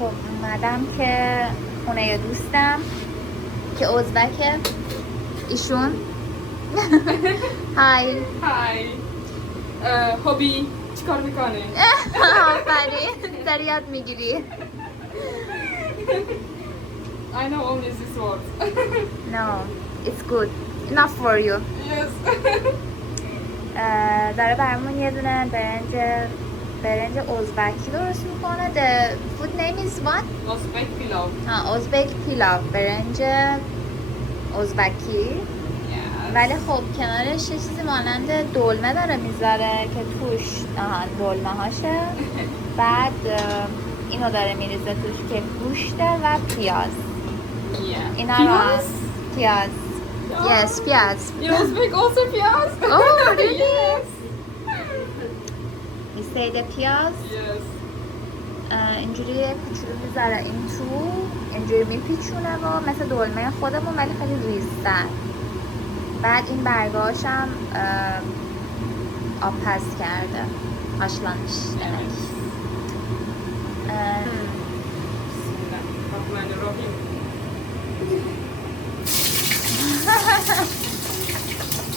خب اومدم که خونه دوستم که ازبکه. ایشون های هوبی چیکار میکنه؟ آفرین داری یاد میگیری. I know only this word. No, it's good. Enough for you. Yes. داره برامون یه دونه برنج ازبکی درست میکنه. The food name is what? Uzbek pilav. ازبک پیلاو، برنج ازبکی. ولی خب کنارش یه چیزی مانند دلمه داره میذاره که توش دلمه هاشه. بعد اینو داره میریزه توش که گوشته و پیاز. اینا رو پیاز. Yes, پیاز. In Uzbek also پیاز. Oh, really? Yes. You say the پیاز. Yes. اینجوری کوچولو میذاره این تو، اینجوری میپیچونه و مثل دلمه خودمون ولی خیلی ریزتر. بعد این برگاش هم آب پس کرده، haşlanmış demek. Bismillahirrahmanirrahim.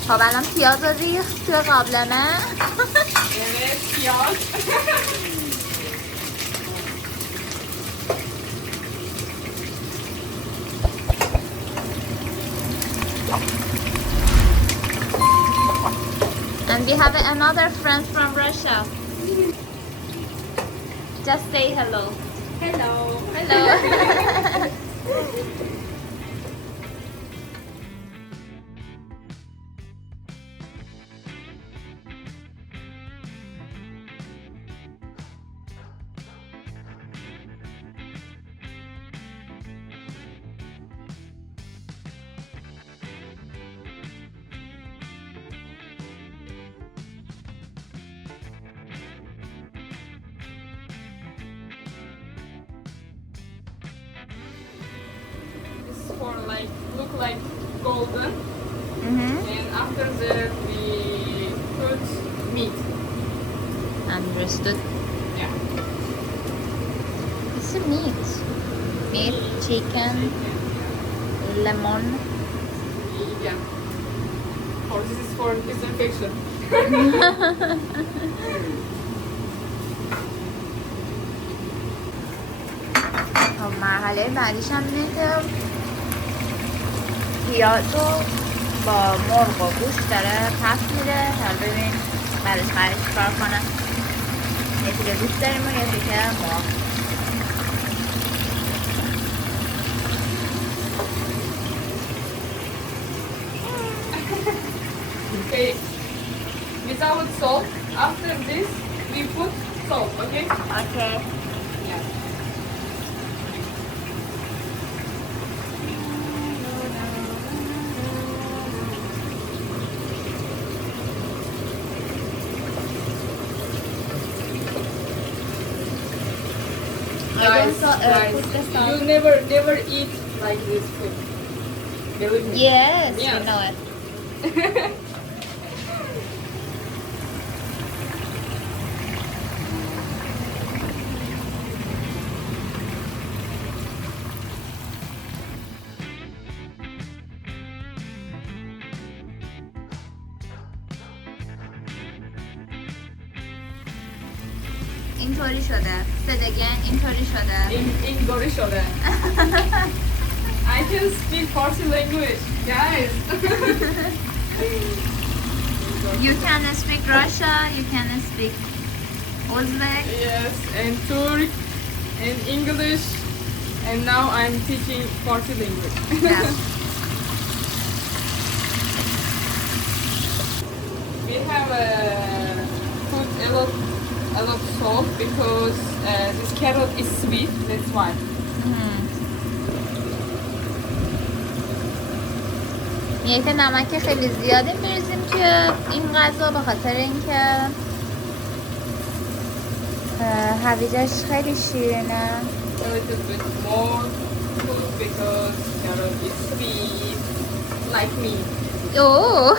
خب الان پیاز رو ریخت توی قابلمه. Evet, پیاز. And we have another friend from Russia. Just say hello. Hello. Hello. For like look like golden, Mhm. and after that we put meat. Understood. Yeah. It's a meat. Meat, chicken, lemon. Yeah. Or this is for disinfection. خب مرحله بعدیش هم اینه که پیاز رو با مرغ و گوشت داره پس میده. حالا ببین بعدش قراره چیکار کنه. یه تیکه گوشت داریم و یه تیکه مرغ. Okay. Without salt. After this we put salt. Okay. اوکی. Yeah. Guys, you never eat like this food. Believe me. Yes, Yes. we know it. اینطوری شده. سدگن اینطوری شده. In شده. I can speak Farsi language, guys. You can speak Russia, you can speak Uzbek. Yes, and Turk, and English, and now I'm teaching Farsi language. Yeah. We have put a lot of salt because this carrot is sweet. That's why. یه که نمک خیلی زیادی میریزیم توی این غذا به خاطر اینکه هویجش خیلی شیرینه. A little bit more food because carrot is sweet, like me. اوه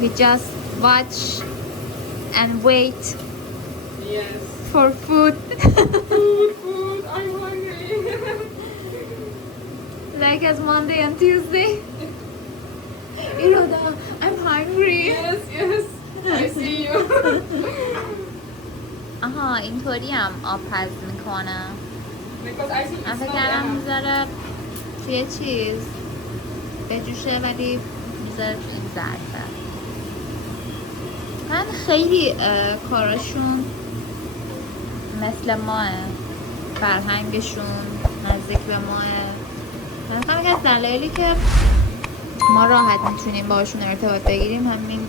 We just watch and wait Yes. for food. Food. I'm hungry. Like as Monday and Tuesday. Iroda, I'm hungry. Yes. I see you. آها اینطوری هم آب پز میکنم. Because I think من it's فکر not کردم enough. میذاره توی چیز بجوشه ولی میذاره توی این ظرفه. من خیلی کاراشون مثل ماه، فرهنگشون نزدیک به ماه. من فکرم یکی از دلایلی که ما راحت میتونیم باشون ارتباط بگیریم همین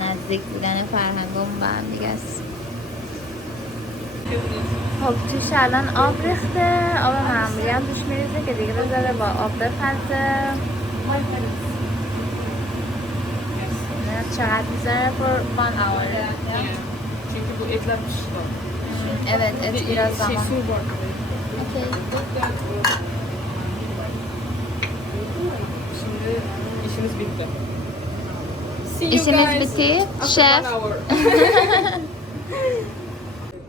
نزدیک بودن فرهنگمون به هم دیگه است. خب توش الان آب ریخته، آب معمولی هم توش میریزه که دیگه بذاره با آب بپزه. چقدر میذاره for 1 hour. Çünkü bu etler pişiyor. Evet, et biraz zaman. Su var. Okay. Şimdi işimiz bitti. See you İşimiz guys bitti. after Chef. 1 hour.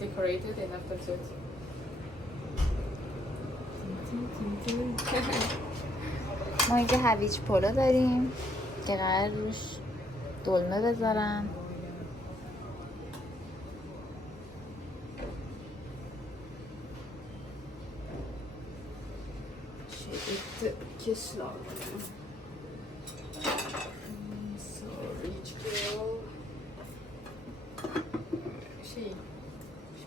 Decorated and after that. ما اینجا هویج پلو داریم که قرار روش دلمه بذارن. Etti kesla. Sorry şey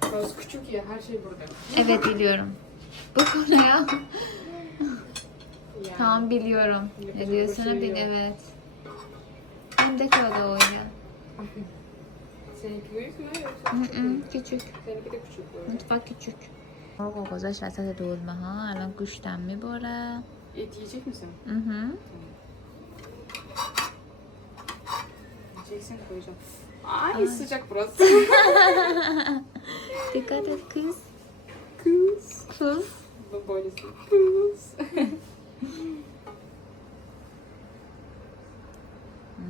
biraz küçük ya her şey burada. Evet biliyorum. Bu konuya Yani, tamam biliyorum. yapacak Ne bir diyorsun şey bil yok. evet. Hem de koda oyna. Seninki büyük mü yoksa Küçük. Seninki de küçük böyle. Mutfak küçük. آقا گذاشت وسط دلمه ها الان گوشتم میبره. Et yiyecek misin? Yiyeceksin koyacağım. Ay sıcak burası. Dikkat et kız. Kız. Kız. Böylesi. Kız.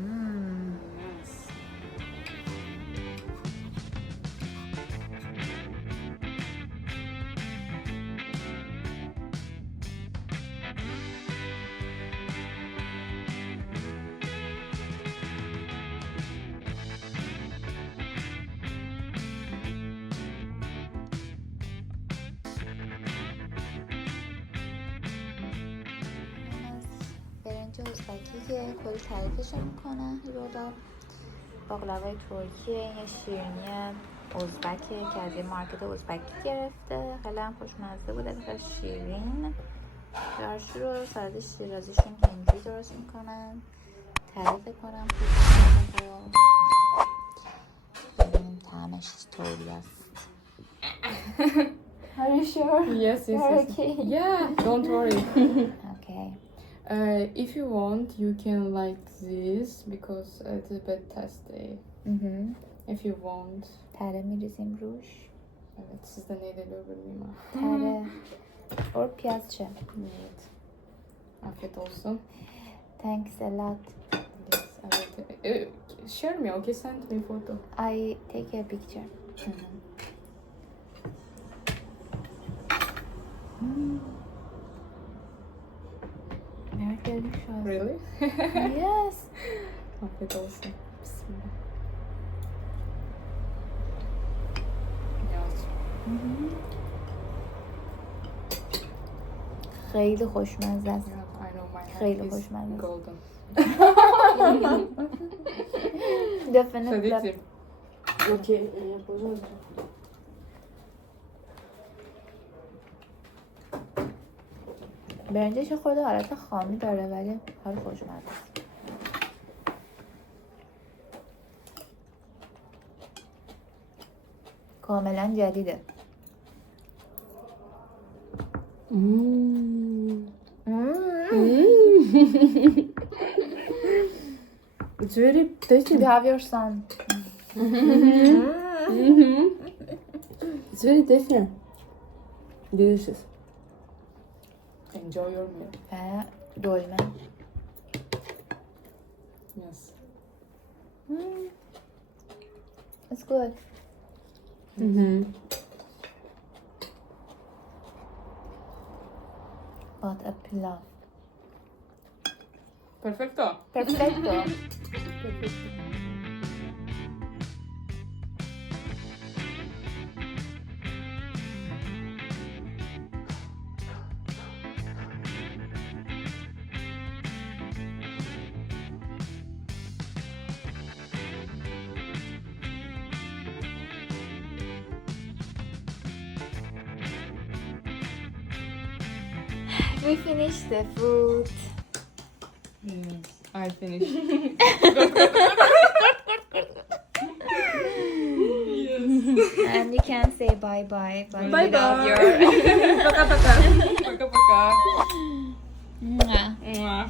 Yes. برنج ازبکی که کلی تعریفش میکنه رودا. باقلوای ترکیه، یه شیرینی ازبکه که از یه مارکت ازبکی گرفته. خیلی هم خوشمزه بوده، خیلی شیرین. جارشو رو سالاد شیرازیشون که اینجوری درست میکنن. تعریف کنم ببینیم طعمش طوری است. Are you sure? Yes. Okay. Yeah, don't worry. Okay. If you want, you can like this because it is a bit tasty. If you want. Tere میریزیم روش. Evet, sizde ne deniyor bilmiyorum. Tere. Or piyazçı. Evet. Afiyet olsun. Thanks a lot. Yes, evet. Share me, okay? Send me photo. I take a picture. Very delicious. Really? Yes. Afiyet olsun. Bismillah. Yes. خیلی خوشمزه است. Yeah, I know my hand خیلی is خوشمزه است. golden. Definitely. Sadece. Okay, yapacağız. برنجش خورده حالت خامی داره ولی حال خوشمزه است. کاملا جدیده. It's very tasty. You have your son. It's very tasty. Delicious. Enjoy your meal. و دلمه. Yes. It's good. But a pilav. Perfecto. Perfecto. We finished the food. Yes, I finished. And you can say bye bye. But Bye without bye. your. Пока-пока. Пока-пока. Mwah. Mwah.